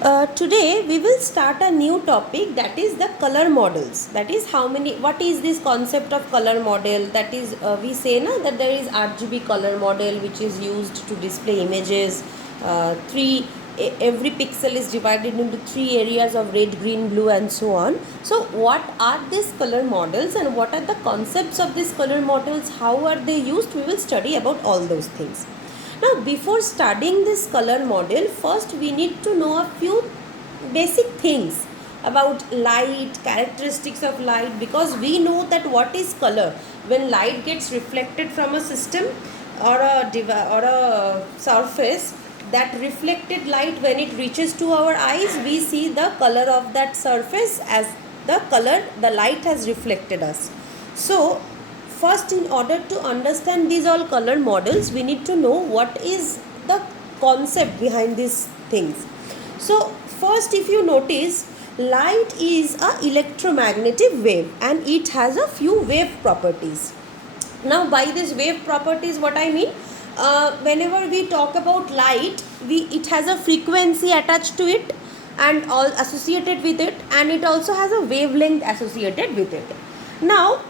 Today we will start a new topic, that is the color models. That is what is this concept of color model? That is we say that there is RGB color model which is used to display images. Every pixel is divided into three areas of red, green, blue and so on. So what are these color models and what are the concepts of these color models? How are they used? We will study about all those things. Now, before studying this color model, first we need to know a few basic things about light, characteristics of light, because we know that what is color. When light gets reflected from a system or a surface, that reflected light, when it reaches to our eyes, we see the color of that surface as the color the light has reflected us. So first, in order to understand these all color models, we need to know what is the concept behind these things. So first, if you notice, light is a electromagnetic wave and it has a few wave properties. Now by these wave properties, what I mean, whenever we talk about light, it has a frequency attached to it and all associated with it, and it also has a wavelength associated with it. Now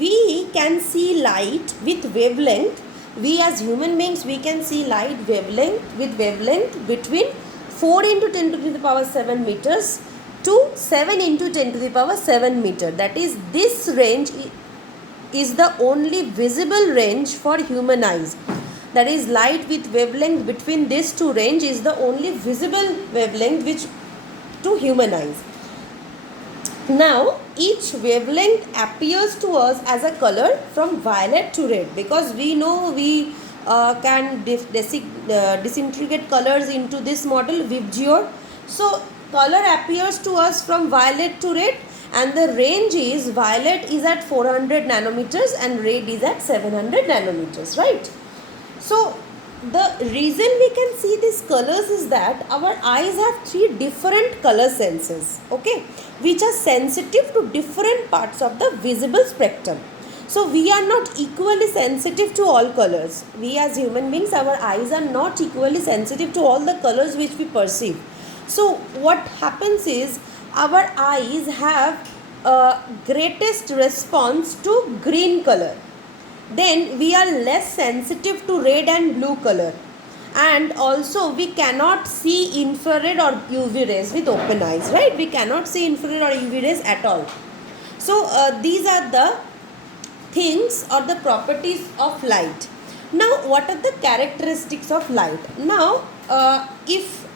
we can see light with wavelength. We as human beings, we can see light wavelength between 4 into 10 to the power 7 meters to 7 into 10 to the power 7 meter. That is, this range is the only visible range for human eyes. That is, light with wavelength between these two range is the only visible wavelength which to human eyes. Now each wavelength appears to us as a color from violet to red, because we know we can disintegrate colors into this model Vibgyor. So color appears to us from violet to red, and the range is violet is at 400 nanometers and red is at 700 nanometers, right? So the reason we can see these colors is that our eyes have three different color senses, okay, which are sensitive to different parts of the visible spectrum. So we are not equally sensitive to all colors. We as human beings, our eyes are not equally sensitive to all the colors which we perceive. So what happens is, our eyes have greatest response to green color. Then we are less sensitive to red and blue color, and also we cannot see infrared or UV rays with open eyes, right? We cannot see infrared or UV rays at all. So these are the things or the properties of light. Now what are the characteristics of light? Now if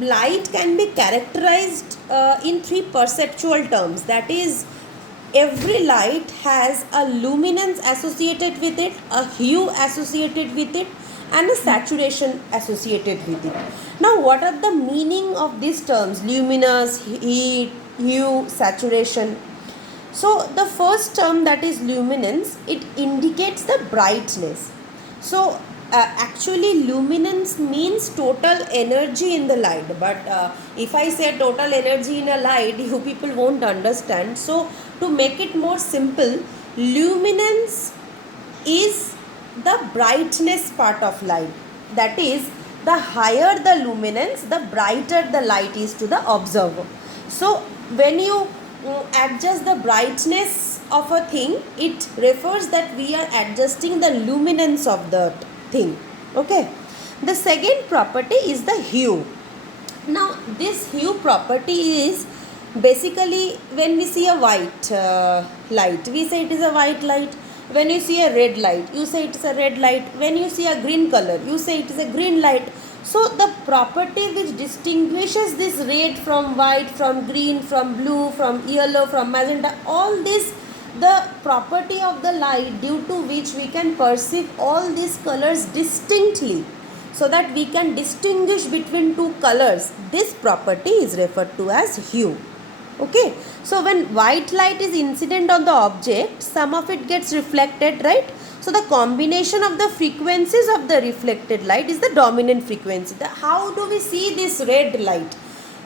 light can be characterized in three perceptual terms, that is, every light has a luminance associated with it, a hue associated with it, and a saturation associated with it. Now what are the meaning of these terms? Luminous, heat, hue, saturation. So the first term, that is luminance, it indicates the brightness. So actually luminance means total energy in the light, but if I say total energy in a light, you people won't understand. So to make it more simple, luminance is the brightness part of light. That is, the higher the luminance, the brighter the light is to the observer. So when you adjust the brightness of a thing, it refers that we are adjusting the luminance of the thing, okay. The second property is the hue. Now this hue property is basically, when we see a white light, we say it is a white light. When you see a red light, you say it is a red light. When you see a green color, you say it is a green light. So the property which distinguishes this red from white, from green, from blue, from yellow, from magenta, all this, the property of the light due to which we can perceive all these colors distinctly, so that we can distinguish between two colors, this property is referred to as hue, okay. So when white light is incident on the object, some of it gets reflected, right? So the combination of the frequencies of the reflected light is the dominant frequency. How do we see this red light?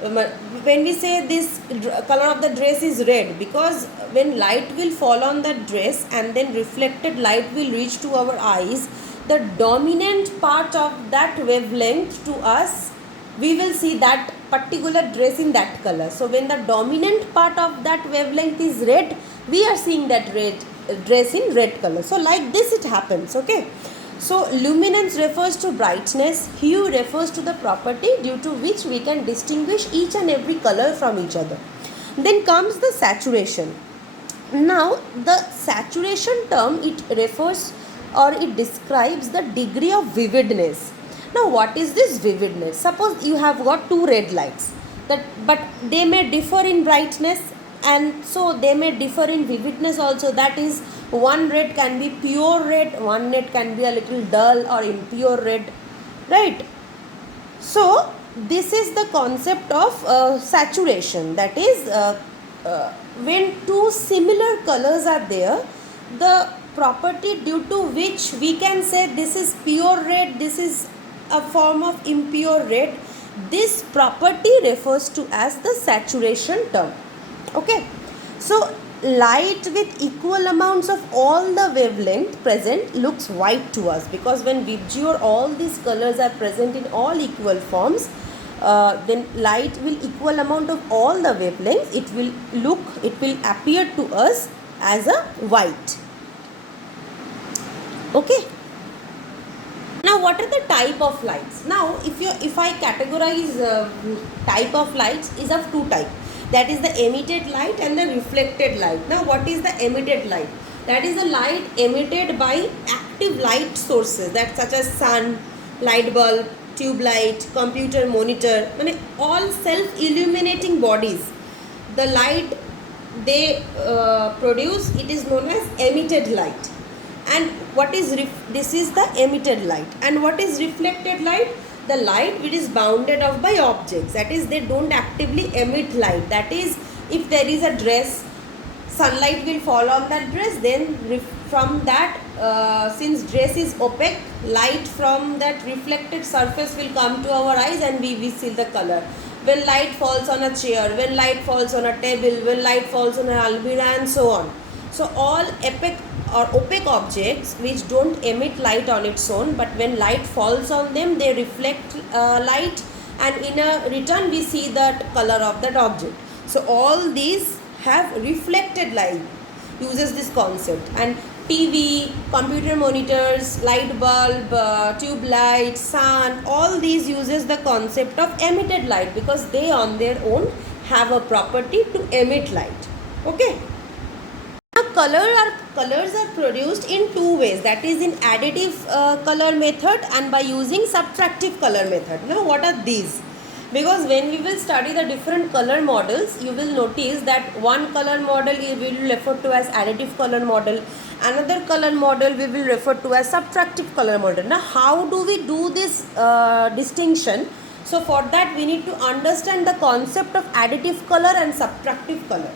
When we say this color of the dress is red, because when light will fall on that dress and then reflected light will reach to our eyes, the dominant part of that wavelength to us, we will see that particular dress in that color. So when the dominant part of that wavelength is red, we are seeing that red dress in red color. So like this it happens, okay. So luminance refers to brightness, hue refers to the property due to which we can distinguish each and every color from each other. Then comes the saturation. Now the saturation term, it refers or it describes the degree of vividness. Now what is this vividness? Suppose you have got two red lights, but they may differ in brightness, and so they may differ in vividness also. That is, one red can be pure red, one red can be a little dull or impure red, right? So this is the concept of saturation. That is, when two similar colors are there, the property due to which we can say this is pure red, this is a form of impure red, this property refers to as the saturation term, okay. So light with equal amounts of all the wavelength present looks white to us, because when VIBGYOR all these colors are present in all equal forms, then light will equal amount of all the wavelengths, it will appear to us as a white, okay. Now what are the type of lights? Now if I categorize type of lights is of two types. That is the emitted light and the reflected light. Now what is the emitted light? That is the light emitted by active light sources, that such as sun, light bulb, tube light, computer monitor, all self-illuminating bodies. The light they produce, it is known as emitted light. And what is this is the emitted light. And what is reflected light? The light which is bounded off by objects, that is, they don't actively emit light. That is, if there is a dress, sunlight will fall on that dress, then from that, since dress is opaque, light from that reflected surface will come to our eyes and we see the color. When light falls on a chair, when light falls on a table, when light falls on an almirah, and so on. So all opaque objects which don't emit light on its own, but when light falls on them, they reflect light, and in a return we see the color of that object. So all these have reflected light, uses this concept. And TV, computer monitors, light bulb, tube light, sun, all these uses the concept of emitted light, because they on their own have a property to emit light, okay. Colors are produced in two ways, that is in additive color method and by using subtractive color method. Now what are these? Because when we will study the different color models, you will notice that one color model we will refer to as additive color model, another color model we will refer to as subtractive color model. Now how do we do this distinction? So for that we need to understand the concept of additive color and subtractive color.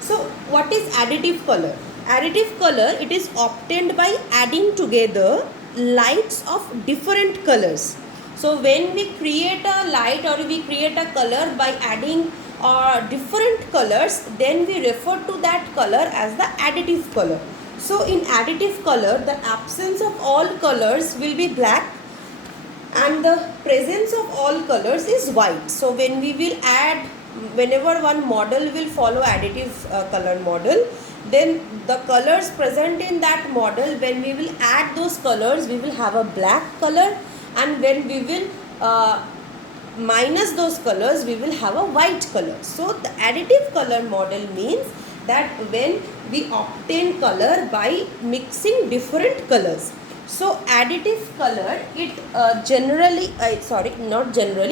So what is additive color? Additive color, it is obtained by adding together lights of different colors. So when we create a light or we create a color by adding different colors, then we refer to that color as the additive color. So in additive color, the absence of all colors will be black and the presence of all colors is white. So when we will add, whenever one model will follow additive color model, then the colors present in that model, when we will add those colors, we will have a black color, and when we will minus those colors, we will have a white color. So the additive color model means that when we obtain color by mixing different colors. So additive color, it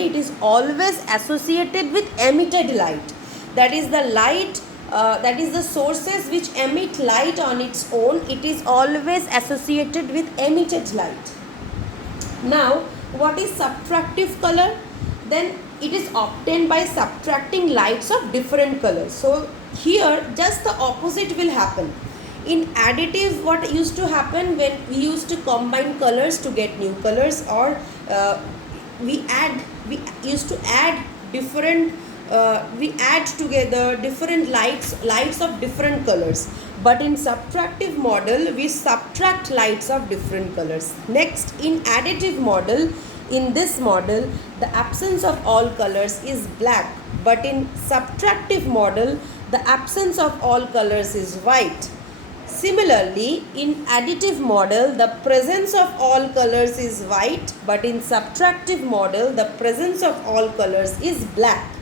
it is always associated with emitted light. That is the light, that is the sources which emit light on its own, it is always associated with emitted light. Now what is subtractive color? Then it is obtained by subtracting lights of different colors. So here just the opposite will happen. In additive, what used to happen, when we used to combine colors to get new colors, or we used to add different we add together different lights of different colors. But in subtractive model, we subtract lights of different colors. Next, in additive model, in this model, the absence of all colors is black. But in subtractive model, the absence of all colors is white. Similarly, in additive model, the presence of all colors is white, but in subtractive model, the presence of all colors is black.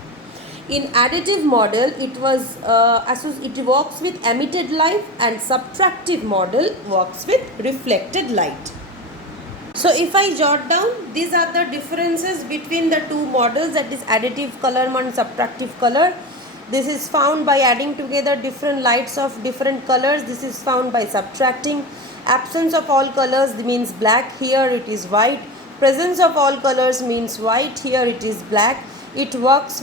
In additive model, it works with emitted light, and subtractive model works with reflected light. So if I jot down, these are the differences between the two models, that is additive color and subtractive color. This is found by adding together different lights of different colors. This is found by subtracting. Absence of all colors means black, here it is white. Presence of all colors means white, here it is black. It works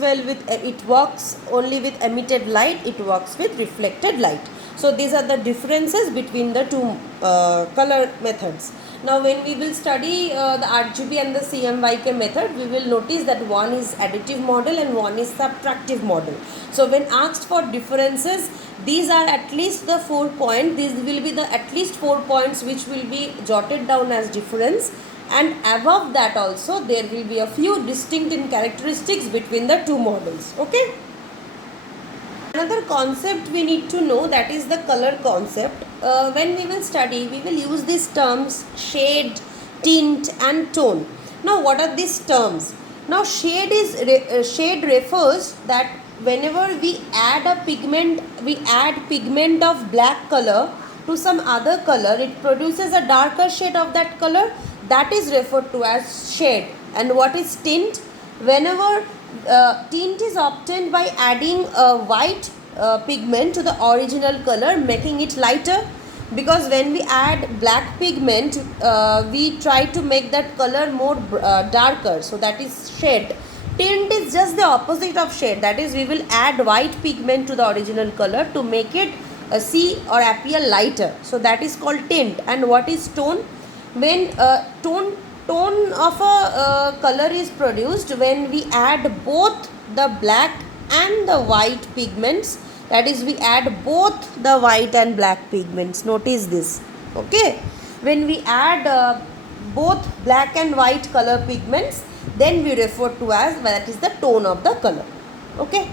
only with emitted light, it works with reflected light. So these are the differences between the two color methods. Now when we will study the RGB and the CMYK method, we will notice that one is additive model and one is subtractive model. So when asked for differences, these are at least the 4 points. These will be the at least 4 points which will be jotted down as difference. And above that also there will be a few distinct characteristics between the two models. Okay. Another concept we need to know, that is the color concept. When we will study, we will use these terms shade, tint and tone. Now what are these terms? Now shade refers that whenever we add a pigment, we add pigment of black color to some other color, it produces a darker shade of that color. That is referred to as shade. And what is tint? Whenever tint is obtained by adding a white pigment to the original color, making it lighter. Because when we add black pigment, we try to make that color more darker. So that is shade. Tint is just the opposite of shade. That is, we will add white pigment to the original color to make it see or appear lighter. So that is called tint. And what is tone? When tone of a color is produced when we add both the black and the white pigments. That is, we add both the white and black pigments. Notice this. Okay. When we add both black and white color pigments, then we refer to as, that is the tone of the color. Okay.